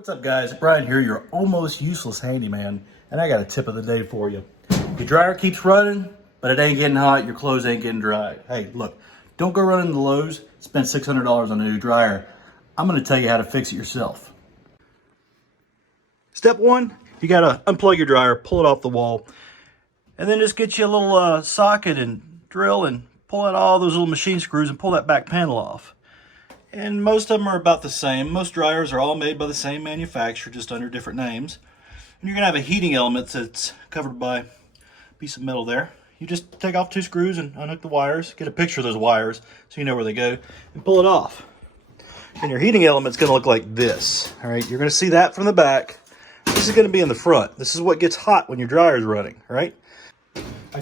What's up guys, Brian here, your almost useless handyman, and I got a tip of the day for you. Your dryer keeps running, but it ain't getting hot, your clothes ain't getting dry. Hey, look, don't go running to Lowe's, spend $600 on a new dryer. I'm gonna tell you how to fix it yourself. Step one, you gotta unplug your dryer, pull it off the wall, and then just get you a little socket and drill and pull out all those little machine screws and pull that back panel off. And most of them are about the same. Most dryers are all made by the same manufacturer, just under different names. And you're gonna have a heating element that's covered by a piece of metal there. You just take off 2 screws and unhook the wires, get a picture of those wires so you know where they go, and pull it off. And your heating element's gonna look like this. All right, you're gonna see that from the back. This is gonna be in the front. This is what gets hot when your dryer's running, all right?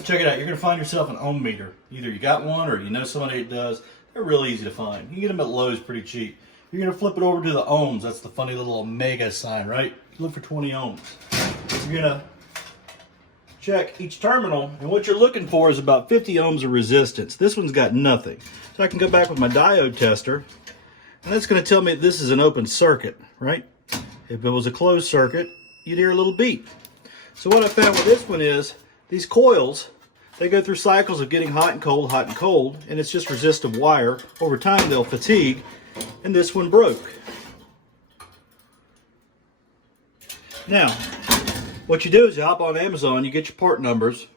Check it out, you're gonna find yourself an ohm meter. Either you got one or you know somebody that does. They're really easy to find. You can get them at Lowe's pretty cheap. You're gonna flip it over to the ohms. That's the funny little omega sign, right? Look for 20 ohms. You're gonna check each terminal, and what you're looking for is about 50 ohms of resistance. This one's got nothing. So I can go back with my diode tester, and that's gonna tell me this is an open circuit, right? If it was a closed circuit, you'd hear a little beep. So what I found with this one is, these coils, they go through cycles of getting hot and cold, and it's just resistive wire. Over time, they'll fatigue, and this one broke. Now, what you do is you hop on Amazon, you get your part numbers,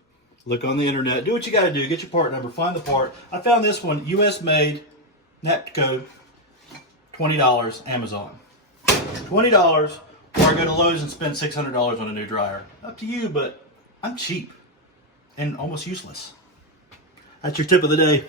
look on the internet, do what you gotta do, get your part number, find the part. I found this one, US made, Natco, $20, Amazon. $20, or I go to Lowe's and spend $600 on a new dryer. Up to you, but I'm cheap and almost useless. That's your tip of the day.